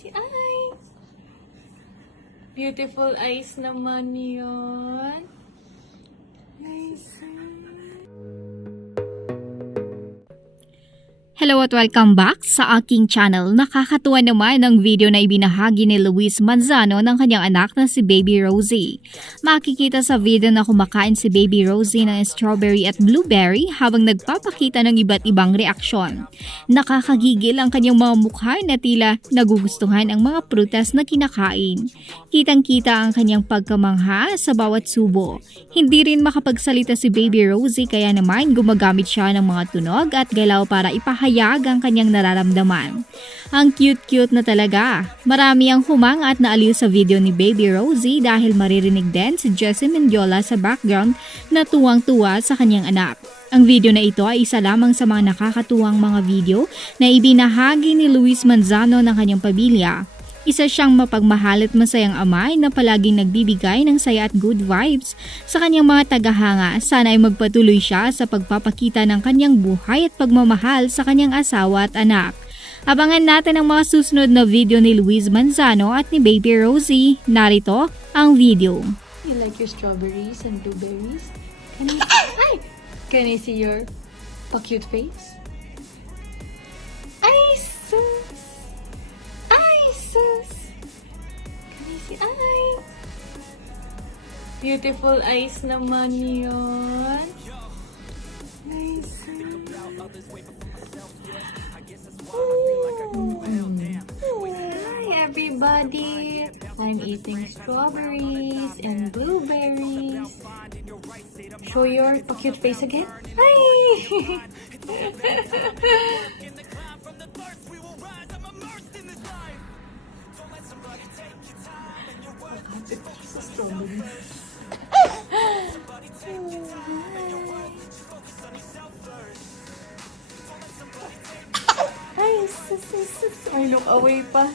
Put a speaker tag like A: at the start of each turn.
A: si Ice. Beautiful eyes naman yun. Nice.
B: Hello at welcome back sa aking channel. Nakakatuwa naman ang video na ibinahagi ni Luis Manzano ng kanyang anak na si Baby Rosie. Makikita sa video na kumakain si Baby Rosie ng strawberry at blueberry habang nagpapakita ng iba't ibang reaksyon. Nakakagigil ang kanyang mga mukha na tila nagugustuhan ang mga prutas na kinakain. Kitang-kita ang kanyang pagkamangha sa bawat subo. Hindi rin makapagsalita si Baby Rosie kaya naman gumagamit siya ng mga tunog at galaw para ipahayag ang kanyang nararamdaman. Ang cute-cute na talaga. Marami ang humang at naaliw sa video ni Baby Rosie dahil maririnig din si Jessie Mendiola sa background na tuwang-tuwa sa kanyang anak. Ang video na ito ay isa lamang sa mga nakakatuwang mga video na ibinahagi ni Luis Manzano ng kanyang pamilya. Isa siyang mapagmahal at masayang amay na palaging nagbibigay ng saya at good vibes sa kanyang mga tagahanga. Sana ay magpatuloy siya sa pagpapakita ng kanyang buhay at pagmamahal sa kanyang asawa at anak. Abangan natin ang mga susunod na video ni Luis Manzano at ni Baby Rosie. Narito ang video.
A: You like your strawberries and blueberries? Can I, ay! Can I see your pa-cute face? Ay, sus! Can I see? Ay! Beautiful eyes naman yun. Sus. Ooh. Hi, everybody! I'm eating strawberries and blueberries. Show your cute face again. Hi! Ay, sus, sus, sus. Ay, look away pa.